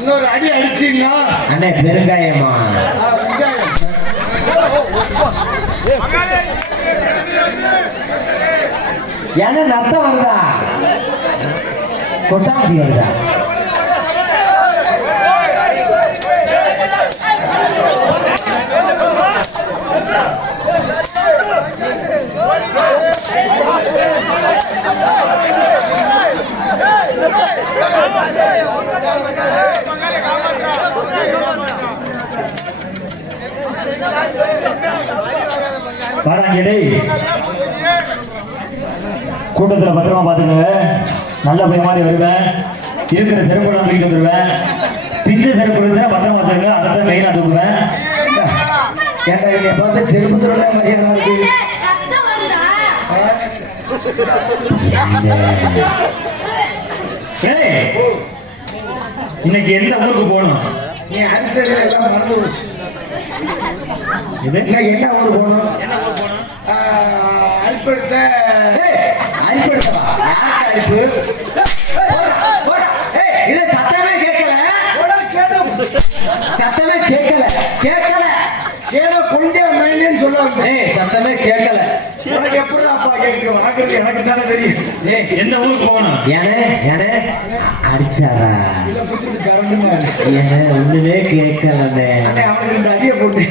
இன்னொரு அடி அடிச்சீங்களா அண்ணே பெருங்காயமா ஆ, வெங்காயம். ஏன்னா ரத்தம் வருதா கொட்டாம்பி வருதா? வாடாங்கடி கூட்டத்தில் பத்திரமா பார்த்துக்கோங்க. நல்ல பையன் மாதிரி வருவேன். இருக்கிற செருப்பு தூக்கிட்டு வந்துடுவேன் பிஞ்ச செருப்பு இருந்துச்சுன்னா பத்திரமா வச்சுருங்க. அதை தான் மெயினாக தூக்குவேன். ஏன்டா என்னை பார்த்து செருப்பு மரியாதை இருக்கு? இன்னைக்கு எந்த ஊருக்கு போகணும்? நீ அரிசரி எல்லாம் மறந்து என்ன ஊர் போகணும்? அல்படுத்த. போடா. ஏய், இது சத்தமே கேட்கல. சத்தமே கேட்கல. கேட்கல. ஏதோ கொஞ்சம் மைனேன்னு சொல்லுவாங்க சத்தமே கேட்கல. உனக்கு எப்படி ஆகிறது எனக்கு தானே தெரியும். ஏய் எந்த ஊருக்கு போகணும்? ஏனே ஏனே அடிச்சாரா? ஒண்ணுமே கேட்கலண்ணே. அவனுக்கு அடியை போட்டு.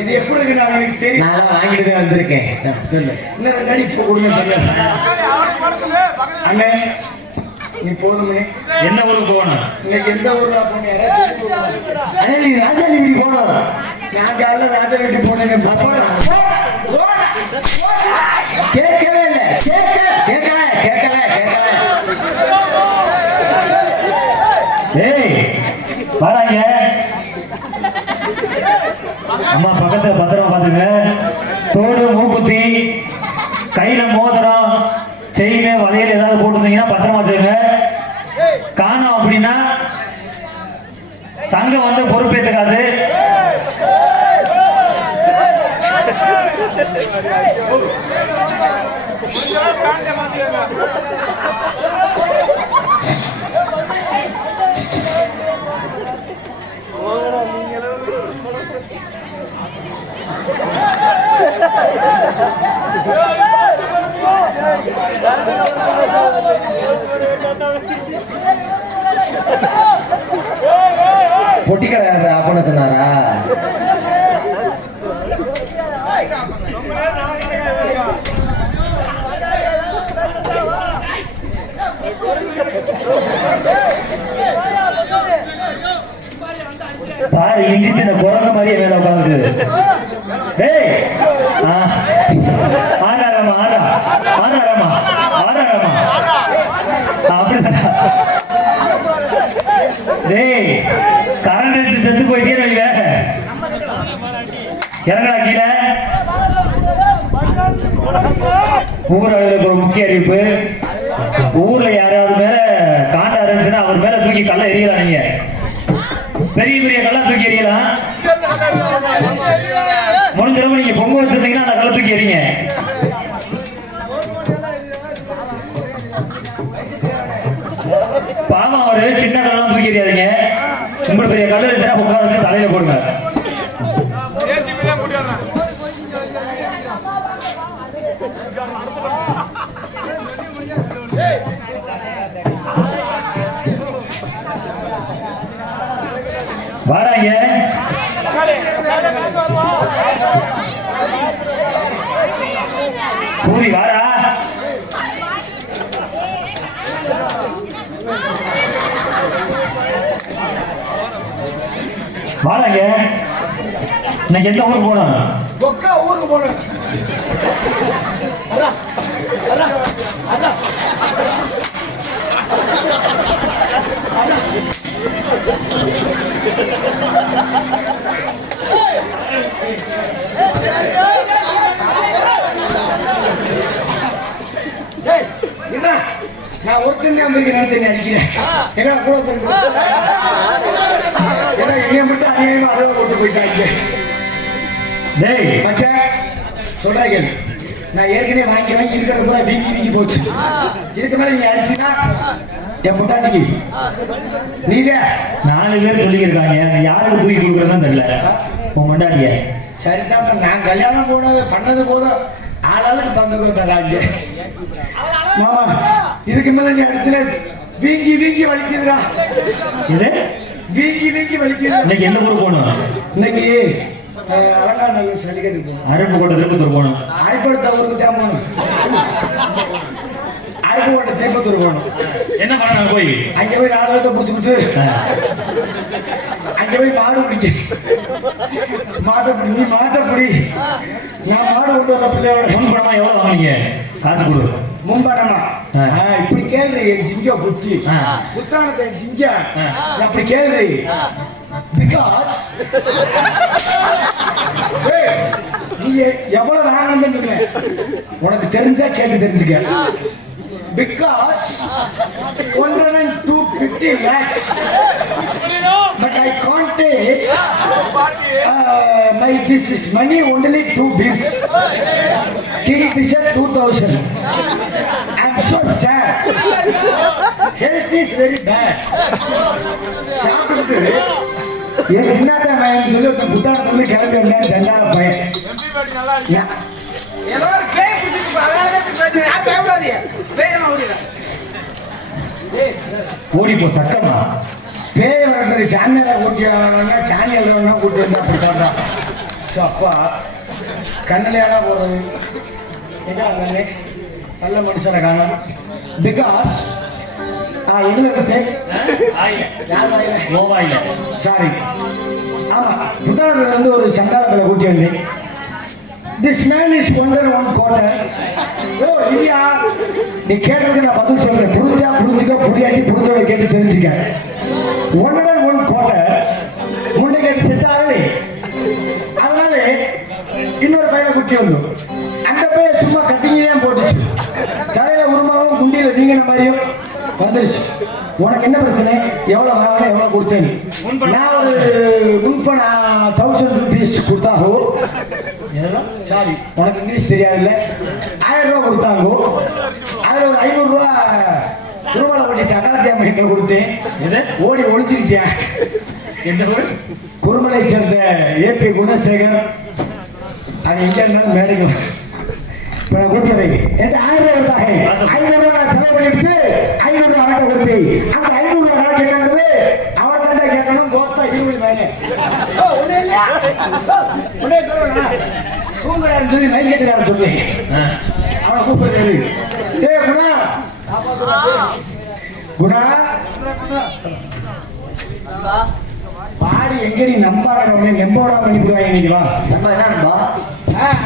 இது எப்படி நான் எனக்கு தெரியும். நான் தான் வாங்கிட்டு தான் வந்திருக்கேன். சொல்லு. அடி இப்போ கொடுங்க அண்ணே நீ போதுமே. எந்த ஊருக்கு போகணும்? இன்னைக்கு எந்த ஊர்ல ராஜா இப்படி போனோம் நான் காலைல ராஜா வீட்டுக்கு போனேன் கேட்கவே இல்லை கேட்க கேட்கல கேட்கல கேட்கல ஏய் வாடாங்க அம்மா பக்கத்துல பத்திரமா பாத்துங்க தோடு மூக்குத்தி கையில மோதிரம் செயின் வளையல் ஏதாவது போட்டுருந்தீங்கன்னா பத்திரமா வச்சுங்க காணோம் அப்படின்னா சங்கம் வந்து பொறுப்பேற்றுக்காது பொட்டிக்கடை கடை அப்படின்னு சொன்னாரா? பாரு இஞ்சி தின குரங்கு மாதிரியே மேல உட்காந்து ஏய் ஆ. ஆறாராமா ஆறா ஆறாராமா ஆறாராமா அப்படிதான். டேய் கரண்ட் அடிச்சு செத்து போயிட்டே இல்ல இறங்கடா கீழே. ஊர் ஒரு முக்கிய அறிவிப்பு. ஊர்ல தூக்கி கல்ல எறியலாம் நீங்க? பெரிய பெரிய கல்லா தூக்கி எறியலாம் முடிஞ்சளவு நீங்க பொங்க வச்சிருந்தீங்கன்னா அந்த கல்ல தூக்கி எறிங்க. பாவம் அவரு சின்ன கல்லாம் தூக்கி எறியாதீங்க. உங்களுக்கு பெரிய கல் இருந்துச்சுன்னா உட்கார வச்சு தலையில போடுங்க. வராங்க. பூரி வாரா வாராங்க இன்னைக்கு எந்த ஊருக்கு போனோம் ஊருக்கு போனோம் டேய், என்ன? நான் ஒருத்தன் அமெரிக்க நினைச்சேன் அடிக்கிறேன் எங்க கூட ஏன்னா என்னைய மட்டும் அநியாயமா அளவு போட்டு போயிட்டாங்க. டேய் மச்சான் சொல்றேன் கேளு. நான் ஏற்கனவே வாங்கி வாங்கி இருக்கிற பூரா வீங்கி வீங்கி போச்சு. இதுக்கு மேல நீ அடிச்சுனா என் பொட்டாட்டிக்கு நீங்க நாலு பேர் சொல்லியிருக்காங்க. யாருக்கு தூக்கி கொடுக்குறதுன்னு தெரியல. உன் மண்டாட்டிய சரிதான் நான் கல்யாணம் போனது பண்ணது போதும். ஆளாளுக்கு பங்கு தராங்க மாமா இதுக்கு மேல நீ அடிச்சுல வீங்கி வீங்கி வலிக்குதுடா. இது வீங்கி வீங்கி வலிக்குது. இன்னைக்கு எந்த ஊருக்கு போகணும்? இன்னைக்கு அஹ், அலங்காநல்லூர் சளிக்கட்டு போகணும். அருப்புக்கோட்டை திருப்பத்தூர் போகணும். அரைப்படுத்த ஊருக்கு தான் போகணும். அரைப்போட்ட திருப்பத்தூர் போகணும் என்ன பண்ணணும் போய்? அங்கே போய் நாலு பேர்த்த பிடிச்சி விட்டு அங்கே போய் மாடு பிடிக்க. மாட்டை பிடி நீ மாட்டை பிடி. நான் மாடு கொண்டு வர பிள்ளையோட. முன் பணமா எவ்வளவு வாங்குனீங்க? காசு கொடு. ஆ, இப்படி கேள்வி என் சிங்க புத்தி. புத்தானத்தை என் சிங்க. அப்படி கேள்வி பிகாஸ் நீ எவ்வளவு வாங்கணும்னு? உனக்கு தெரிஞ்சா கேட்டு தெரிஞ்சுக்க. Because one hundred two fifty lakhs but I கான்டேஜ் my this is money only two bills Kingfisher 2000. I'm so sad. Health is very bad. சாப்பிட்டு என் சின்னாத்த பையன் சொல்லி ஒரு புத்தானத்துல கிளம்பி வந்தேன் ரெண்டாவது பையன் நான் ஏதோ ஒரு பேய் பிடிச்சிட்டு போ, அதனாலதான் இப்படி பிரச்சனை. யாரும் பயப்படாதீங்க. பேசாம ஓடிடுறேன். ஓடி போ சக்கமா பேய் வளர்க்குறது சாமியாரை கூட்டி வரணும்னா சாமியார் வேணா கூட்டி வந்தா ஸோ அப்பா கண்ணிலையாடா போடுறது என்ன வந்தாலே நல்ல மனுஷனை காணும். பிகாஸ் ஆ எதுல வாயில? நோவாயில சாரி ஆமா புத்தகத்துல இருந்து ஒரு சண்டாளங்களை கூட்டி வந்தேன் this man is wonder one quarter ஓ இல்லையா நீ கேட்டதுக்கு நான் பதில் சொல்றேன். புரிஞ்சா புரிஞ்சுக்க புரியாட்டி புரிஞ்சவங்க கேட்டு தெரிஞ்சுக்க. ஒண்டர் ஒன் கோட்டர் முன்னைக்கு அது செட் ஆகலை அதனால இன்னொரு பையனை குட்டி வந்தோம். அந்த பையன் சும்மா கட்டிங்க தான் போட்டுச்சு. தலையில உருமாவும் குண்டியில நீங்கின மாதிரியும் வந்துருச்சு. உனக்கு என்ன பிரச்சனை? எவ்வளவு வாங்கின எவ்வளவு கொடுத்தேன்? நான் ஒரு முன்பண தௌசண்ட் ருபீஸ் கொடுத்தாகோ சாரி உனக்கு இங்கிலீஷ் தெரியாதுல்ல? ஆயிரம் ரூபா கொடுத்தாங்கோ. அதில் ஒரு ஐநூறு ரூபா திருமலைப்பட்டி சக்கரத்தியா மையத்தில் கொடுத்தேன். ஓடி ஒழிச்சிருக்கேன் எந்த ஊர்? குருமலை சேர்ந்த ஏபி குணசேகர். அது எங்க இருந்தாலும் மேடைக்கு. இப்ப நான் கூட்டி வரேன். என்கிட்ட ஆயிரம் ரூபாய் நான் செலவு பண்ணிட்டு ஐநூறு ரூபாய் அவன்கிட்ட கொடுத்து அந்த ஐநூறு ரூபாய் கணக்கு என்னன்றது தான் கேட்கணும் தோஸ்தா மணி ஓ ஒண்ணு இல்லையா? ஒண்ணே சொல்லுவேன் தூங்குறாரு சொல்லி மைல் கேட்டுக்காரன் சொல்லி. அவனை கூப்பிடுறாரு ஏ குணா. குணா. பாடி எங்க நீ நம்பாடுறவனே நெம்போடா பண்ணி விடுவாங்க இன்னைக்கு வா.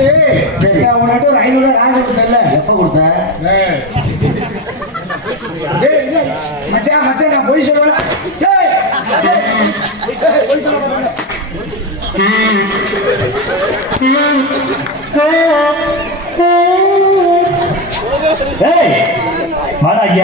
என்ன நான் ஒரு ஐநூறு ரூபாய் ராஜா கொடுத்தேன்ல எப்ப கொடுத்த? மச்சான் மச்சான் நான் பொய் சொல்லுவேன் டேய், டேய், டேய், பொய் சொல்ல மாட்டேன். ஏய் வாடா இங்க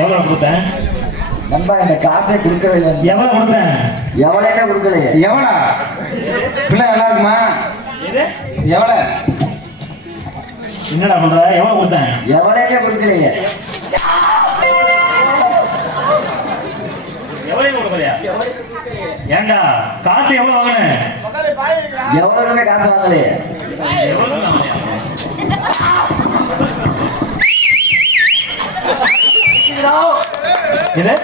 எவ்வளவு கொடுத்தேன்? நண்பா இந்த காசை கொடுக்கவே இல்லை. எவ்வளவு கொடுத்தேன்? எவ்வளவுமே கொடுக்கலையே. எவ்வளோ பிள்ளை நல்லா இருக்குமா? எவ்வளோ என்னடா பண்ற? எவ்வளவு கொடுத்தேன்? எவ்வளவுமே கொடுக்கலையே. எவ்வளவு கொடுக்கலையா ஏண்டா? காசு எவ்வளவு வாங்கின? எவ்வளவுமே காசு வாங்கலையே. எவ்வளவு? இது?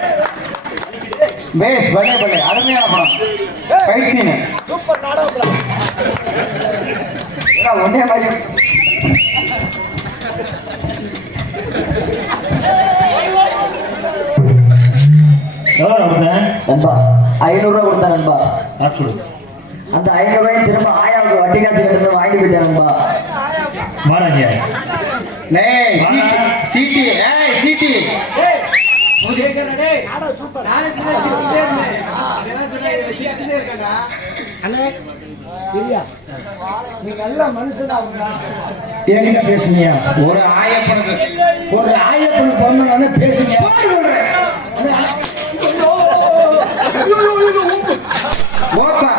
பேஸ் பலே பலே அருமையான படம். ஃபைட் சீனு ஒன்னே மாதிரி எவ்வளவு கொடுத்தேன் நண்பா ஐநூறு ரூபாய் கொடுத்தேன் நண்பா. காசு அந்த ஐநூறு ரூபாய் திரும்ப ஆயாவுக்கு வட்டி காசு எடுத்து வாங்கிட்டு போயிட்டேன் நண்பா வாடா இங்க டேய் சீட்டி ஏய் சீட்டி. நீ நல்ல மனுஷனா என்கிட்ட பேசுனியா? ஒரு ஆயப்படுது ஒரு ஆயப்பன் பிறந்தவன பேசுங்க やいやいやいや